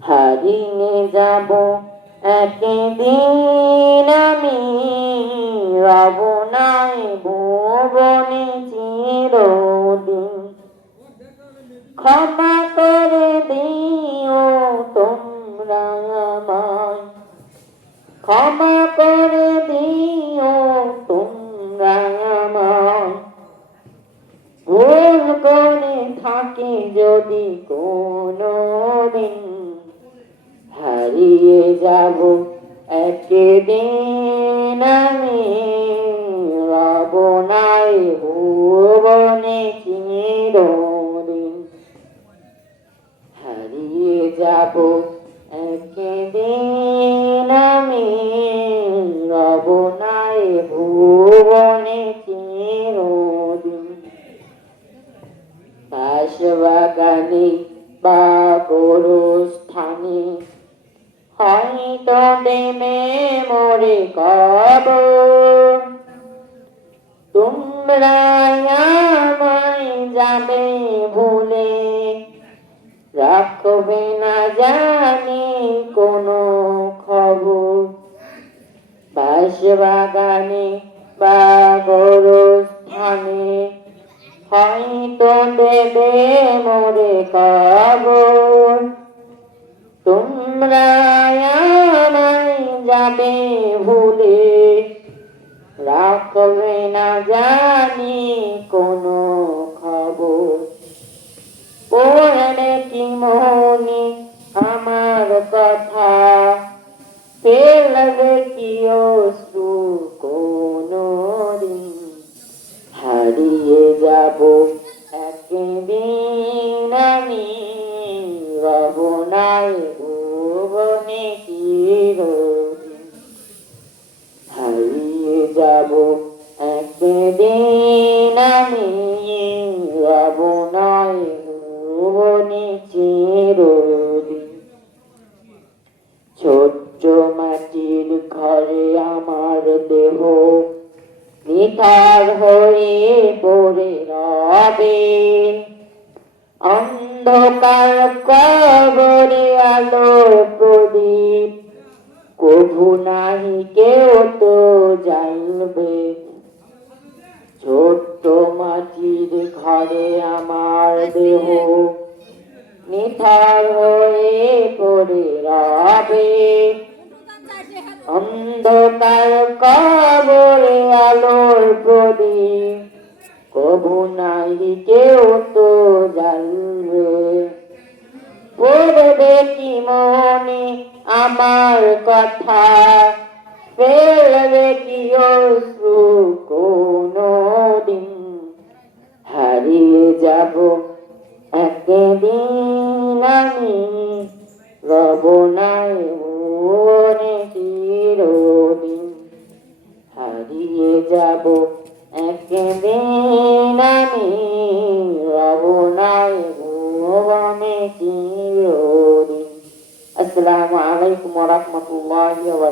হারিয়ে যাব। একদিন আমি রব নাই ভুবনে চিরদিন। ক্ষমা করে দিও তোমরা আমায়। ক্ষমা করে দিও তোমরা আমায়। ভুল করে থাকি যদি কোনো দিন হারিয়ে যাব একদিন আমি রব নাই, ভুবনে চিরদিন। হারিয়ে যাব একদিন আমি রব নাই, ভুবনে চিরদিন। বাসবাগানে বা গরুস্থানে হয়তো দেমে মরে কব। তোমরা যাবে ভুলে, রাখবে না জানি কোনো খবর। বাসবাগানে বা গরুস্থানে হয়তো দেবে মোরে কবর। তোমরা যাবে ভুলে রাখবে না জানি কোনো খবর। পড়লে কি মনে আমার কথা? ফেলবে কি অশ্রু কোনো হারিয়ে যাব একদিন আমি রব নাই চিরদিন হারিয়ে যাব আমি মাটির ঘরে আমার দেহ নিথার হয়ে পড়ে রবে। অন্ধকার কবরে আলো প্রদীপ। কভু নাহি কেউ তো জানবে। ছোট্ট মাটির ঘরে আমার দেহ। নিথার হয়ে পড়ে রবে। কবু নাই কেউ তো জানবে। পড়বে কি মনে আমার কথা? ফেলবে কি অশ্রু হারিয়ে যাব একদিন আমি। রব নাই মনে চিরদিন হারিয়ে যাব একদিন আমি রব নাই ভুবনে চিরদিন আসসালামু আলাইকুম ওয়া রাহমাতুল্লাহি ওয়া